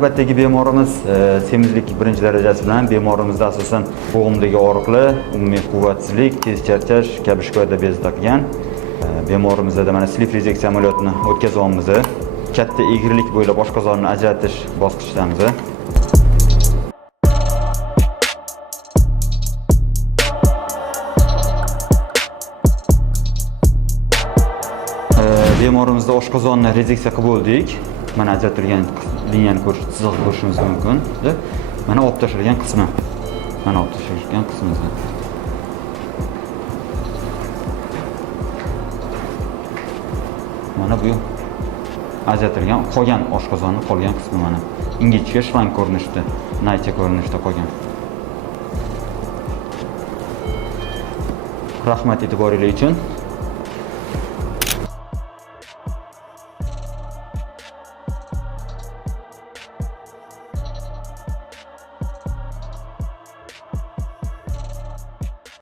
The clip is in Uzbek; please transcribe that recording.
navbatdagi bemorimiz semizlik birinchi darajasi bilan bemorimizda asosan bo'g'imdagi og'riqlar, umumiy quvvatsizlik, tez charchash kabi shikoyatlar bezdirilgan. Bemorimizda mana slip rezeksiya amaliyotini o'tkazyapmiz. Katta egrilik bo'ylab oshqozonni ajratish bosqichdamiz. Bemorimizda oshqozonni rezeksiya qilib bo'ldik. Mana ajratilgan liniyani ko'rish, chiziqni ko'rishingiz mumkin. Mana olib tashlangan qismi. Mana olib tashlangan qismi. Mana bu ajratilgan qolgan oshqozonni qolgan qismi mana. Ingichka shlang ko'rinishda, naycha ko'rinishda qolgan. Rahmat e'tiboringiz uchun.